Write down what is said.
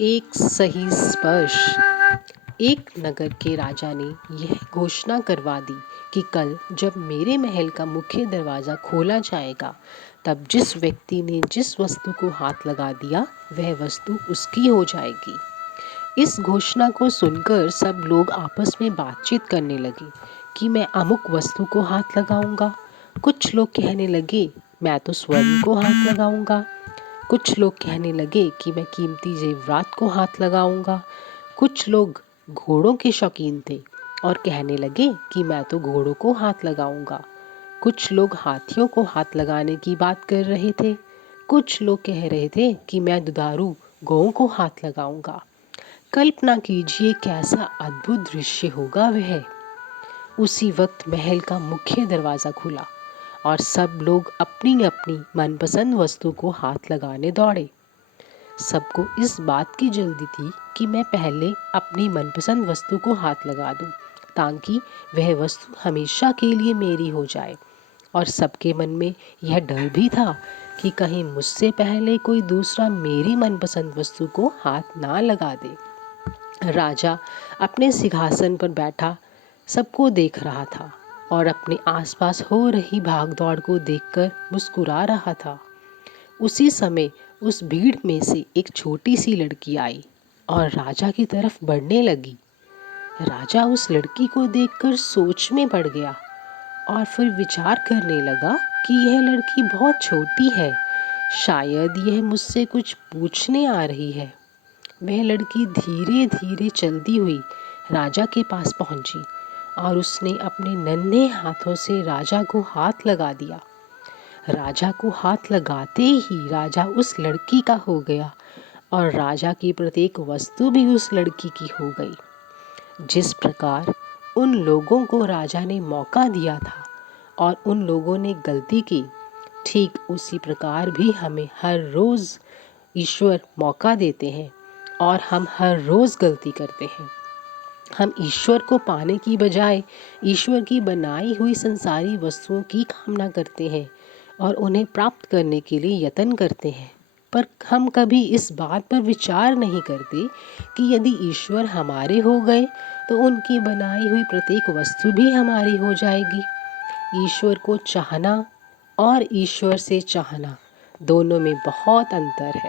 एक सही स्पर्श। एक नगर के राजा ने यह घोषणा करवा दी कि कल जब मेरे महल का मुख्य दरवाज़ा खोला जाएगा, तब जिस व्यक्ति ने जिस वस्तु को हाथ लगा दिया वह वस्तु उसकी हो जाएगी। इस घोषणा को सुनकर सब लोग आपस में बातचीत करने लगे कि मैं अमुक वस्तु को हाथ लगाऊंगा। कुछ लोग कहने लगे मैं तो स्वर्ण को हाथ लगाऊंगा। कुछ लोग कहने लगे कि मैं कीमती जेवरात को हाथ लगाऊंगा। कुछ लोग घोड़ों के शौकीन थे और कहने लगे कि मैं तो घोड़ों को हाथ लगाऊंगा। कुछ लोग हाथियों को हाथ लगाने की बात कर रहे थे। कुछ लोग कह रहे थे कि मैं दुधारू गौओं को हाथ लगाऊंगा। कल्पना कीजिए कैसा अद्भुत दृश्य होगा वह। उसी वक्त महल का मुख्य दरवाज़ा खुला और सब लोग अपनी अपनी मनपसंद वस्तु को हाथ लगाने दौड़े। सबको इस बात की जल्दी थी कि मैं पहले अपनी मनपसंद वस्तु को हाथ लगा दूं, ताकि वह वस्तु हमेशा के लिए मेरी हो जाए। और सबके मन में यह डर भी था कि कहीं मुझसे पहले कोई दूसरा मेरी मनपसंद वस्तु को हाथ ना लगा दे। राजा अपने सिंहासन पर बैठा सबको देख रहा था और अपने आसपास हो रही भागदौड़ को देखकर मुस्कुरा रहा था। उसी समय उस भीड़ में से एक छोटी सी लड़की आई और राजा की तरफ बढ़ने लगी। राजा उस लड़की को देखकर सोच में पड़ गया और फिर विचार करने लगा कि यह लड़की बहुत छोटी है, शायद यह मुझसे कुछ पूछने आ रही है। वह लड़की धीरे धीरे चलती हुई राजा के पास पहुंची और उसने अपने नन्हे हाथों से राजा को हाथ लगा दिया। राजा को हाथ लगाते ही राजा उस लड़की का हो गया और राजा की प्रत्येक वस्तु भी उस लड़की की हो गई। जिस प्रकार उन लोगों को राजा ने मौका दिया था और उन लोगों ने गलती की, ठीक उसी प्रकार भी हमें हर रोज़ ईश्वर मौका देते हैं और हम हर रोज़ गलती करते हैं। हम ईश्वर को पाने की बजाय ईश्वर की बनाई हुई संसारी वस्तुओं की कामना करते हैं और उन्हें प्राप्त करने के लिए यत्न करते हैं। पर हम कभी इस बात पर विचार नहीं करते कि यदि ईश्वर हमारे हो गए तो उनकी बनाई हुई प्रत्येक वस्तु भी हमारी हो जाएगी। ईश्वर को चाहना और ईश्वर से चाहना दोनों में बहुत अंतर है।